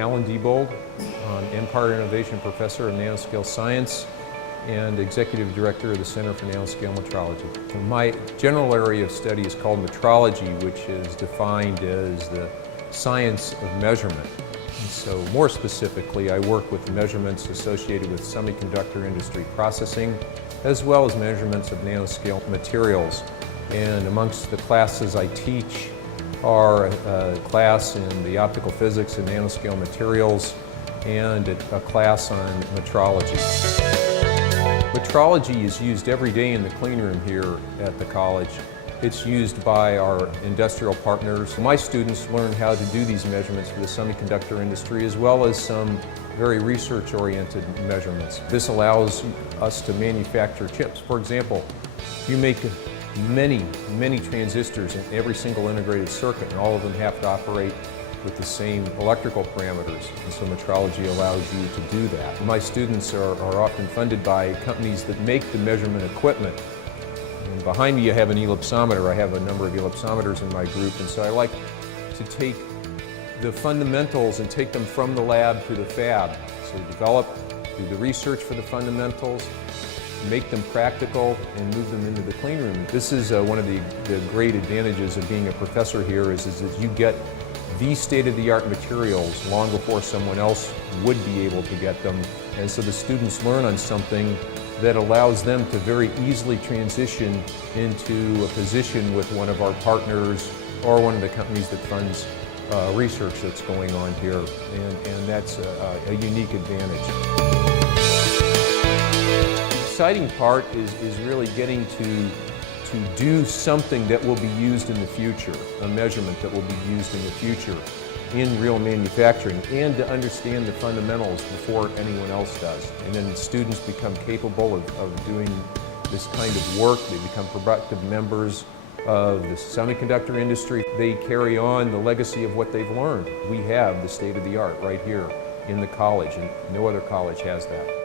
Alain Diebold. I'm Empire Innovation Professor of Nanoscale Science and Executive Director of the Center for Nanoscale Metrology. My general area of study is called metrology, which is defined as the science of measurement. And so more specifically, I work with measurements associated with semiconductor industry processing, as well as measurements of nanoscale materials. And amongst the classes I teach are a class in the optical physics and nanoscale materials and a class on metrology. Metrology is used every day in the clean room here at the college. It's used by our industrial partners. My students learn how to do these measurements for the semiconductor industry, as well as some very research-oriented measurements. This allows us to manufacture chips. For example, you make many transistors in every single integrated circuit, and all of them have to operate with the same electrical parameters, and so metrology allows you to do that. My students are often funded by companies that make the measurement equipment. And behind me I have an ellipsometer. I have a number of ellipsometers in my group, and so I like to take the fundamentals and take them from the lab to the fab. So do the research for the fundamentals, make them practical, and move them into the clean room. This is one of the great advantages of being a professor here is that you get the state-of-the-art materials long before someone else would be able to get them. And so the students learn on something that allows them to very easily transition into a position with one of our partners or one of the companies that funds research that's going on here. And that's a unique advantage. The exciting part is really getting to do something that will be used in the future, a measurement that will be used in the future in real manufacturing, and to understand the fundamentals before anyone else does. And then students become capable of doing this kind of work. They become productive members of the semiconductor industry. They carry on the legacy of what they've learned. We have the state of the art right here in the college, and no other college has that.